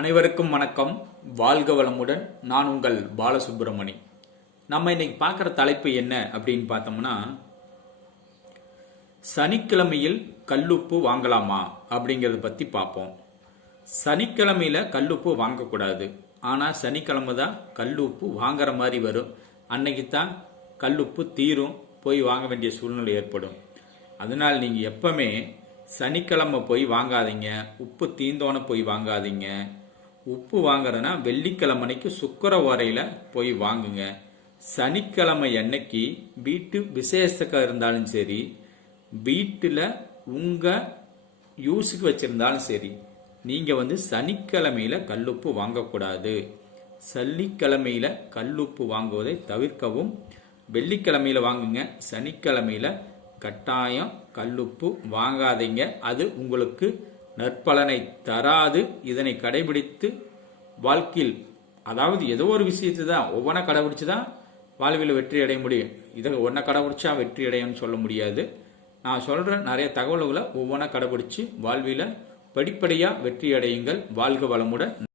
அனைவருக்கும் வணக்கம். வாழ்க வளமுடன். நான் உங்கள் பாலசுப்ரமணி. நம்ம இன்னைக்கு பார்க்குற தலைப்பு என்ன அப்படின்னு பார்த்தோம்னா, சனிக்கிழமையில் கல்லுப்பு வாங்கலாமா அப்படிங்கிறத பற்றி பார்ப்போம். சனிக்கிழமையில கல்லுப்பு வாங்கக்கூடாது. ஆனால் சனிக்கிழமை தான் கல்லுப்பு வாங்குற மாதிரி வரும். அன்னைக்கு தான் கல்லுப்பு தீரும், போய் வாங்க வேண்டிய சூழ்நிலை ஏற்படும். அதனால் நீங்கள் எப்பவுமே சனிக்கிழமை போய் வாங்காதீங்க. உப்பு தீந்தோன போய் வாங்காதீங்க. உப்பு வாங்குறதுனா வெள்ளிக்கிழமைக்கு சுக்கர ஓரையில் போய் வாங்குங்க. சனிக்கிழமை அன்னைக்கு வீட்டு விசேஷத்துக்காக இருந்தாலும் சரி, வீட்டில் உங்கள் யூஸுக்கு வச்சுருந்தாலும் சரி, நீங்கள் சனிக்கிழமையில் கல்லுப்பு வாங்கக்கூடாது. சனிக்கிழமையில் கல்லுப்பு வாங்குவதை தவிர்க்கவும். வெள்ளிக்கிழமையில் வாங்குங்க. சனிக்கிழமையில் கட்டாயம் கல்லுப்பு வாங்காதீங்க. அது உங்களுக்கு நற்பலனை தராது. இதனை கடைபிடித்து வாழ்க்கையில், அதாவது ஏதோ ஒரு விஷயத்தை தான் ஒவ்வொன்றா கடைபிடிச்சு தான் வாழ்வில் வெற்றி அடைய முடியும். இதை ஒன்றை கடைபிடிச்சா வெற்றி அடையணும்னு சொல்ல முடியாது. நான் சொல்கிற நிறைய தகவல்களை ஒவ்வொன்றா கடைபிடிச்சு வாழ்வில் படிப்படியாக வெற்றி அடையுங்கள். வாழ்க வளமுடன்.